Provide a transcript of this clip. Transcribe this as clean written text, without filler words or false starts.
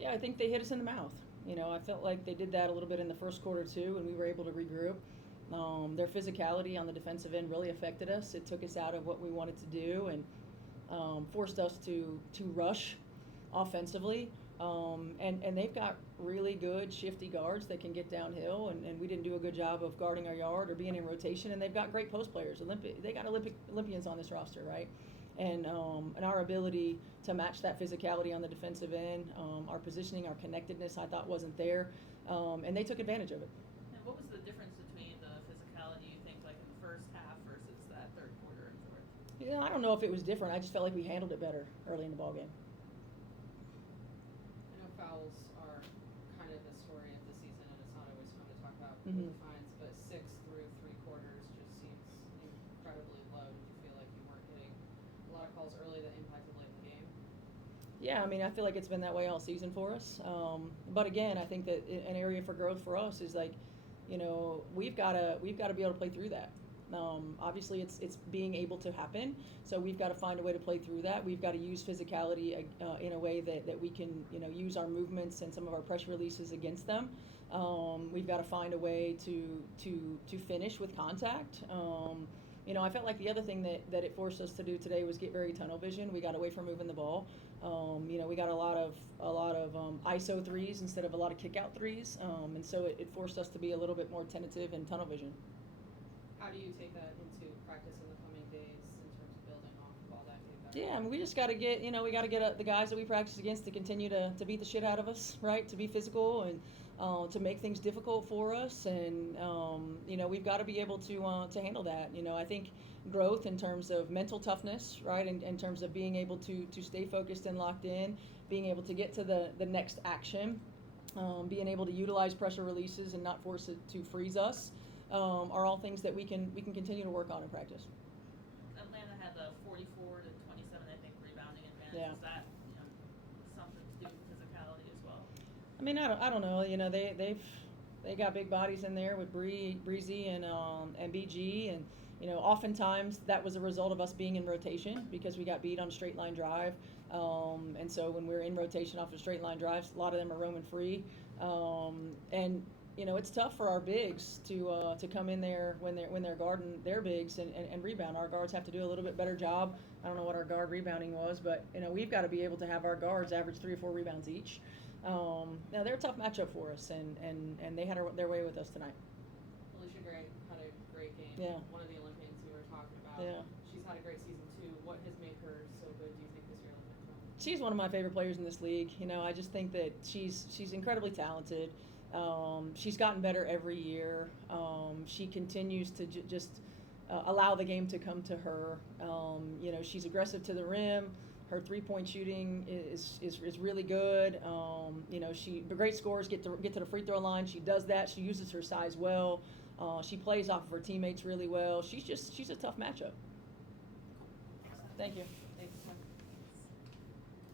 Yeah, I think they hit us in the mouth. I felt like they did that a little bit in the first quarter too, and we were able to regroup. Their physicality on the defensive end really affected us. It took us out of what we wanted to do and forced us to rush offensively. And they've got really good shifty guards that can get downhill, and we didn't do a good job of guarding our yard or being in rotation. And they've got great post players. They got Olympians on this roster, right? And our ability to match that physicality on the defensive end, our positioning, our connectedness, I thought wasn't there, and they took advantage of it. And what was the difference between the physicality, you think, like in the first half versus that third quarter and fourth? Yeah, I don't know if it was different. I just felt like we handled it better early in the ballgame. I know fouls are kind of the story of the season, and it's not always fun to talk about Mhm. with the fines, but 6 through 3 quarters just seems incredibly low. Did you feel like you weren't getting a lot of calls early that impacted late in the game? Yeah, I mean, I feel like it's been that way all season for us. But again, I think that an area for growth for us is like, we've got to be able to play through that. Obviously, it's being able to happen. So we've got to find a way to play through that. We've got to use physicality in a way that we can, use our movements and some of our pressure releases against them. We've got to find a way to finish with contact. I felt like the other thing that it forced us to do today was get very tunnel vision. We got away from moving the ball. We got a lot of ISO threes instead of a lot of kick out threes, and so it forced us to be a little bit more tentative and tunnel vision. How do you take that into practice in the coming days in terms of building off of all that feedback? Yeah, I mean, we just got to get, we got to get the guys that we practice against to continue to beat the shit out of us, right? To be physical and to make things difficult for us, and we've got to be able to handle that. I think growth in terms of mental toughness, right? In terms of being able to stay focused and locked in, being able to get to the next action, being able to utilize pressure releases and not force it to freeze us. Are all things that we can continue to work on in practice. Atlanta had the 44 to 27, I think, rebounding advantage. Yeah. Is that something to do with physicality as well? I mean, I don't know. They got big bodies in there with Breezy and BG, and oftentimes that was a result of us being in rotation because we got beat on a straight line drive, and so when we're in rotation off of straight line drives, a lot of them are roaming free, and it's tough for our bigs to come in there when they're guarding their bigs and rebound. Our guards have to do a little bit better job. I don't know what our guard rebounding was, but we've got to be able to have our guards average 3 or 4 rebounds each. Now they're a tough matchup for us, and they had their way with us tonight. Alicia Gray had a great game. Yeah. One of the Olympians you were talking about. Yeah. She's had a great season too. What has made her so good, do you think, this year? She's one of my favorite players in this league. I just think that she's incredibly talented. She's gotten better every year. She continues to just allow the game to come to her. She's aggressive to the rim. Her 3-point shooting is really good. Great scorers get to the free throw line. She does that. She uses her size well. She plays off of her teammates really well. She's a tough matchup. Thank you.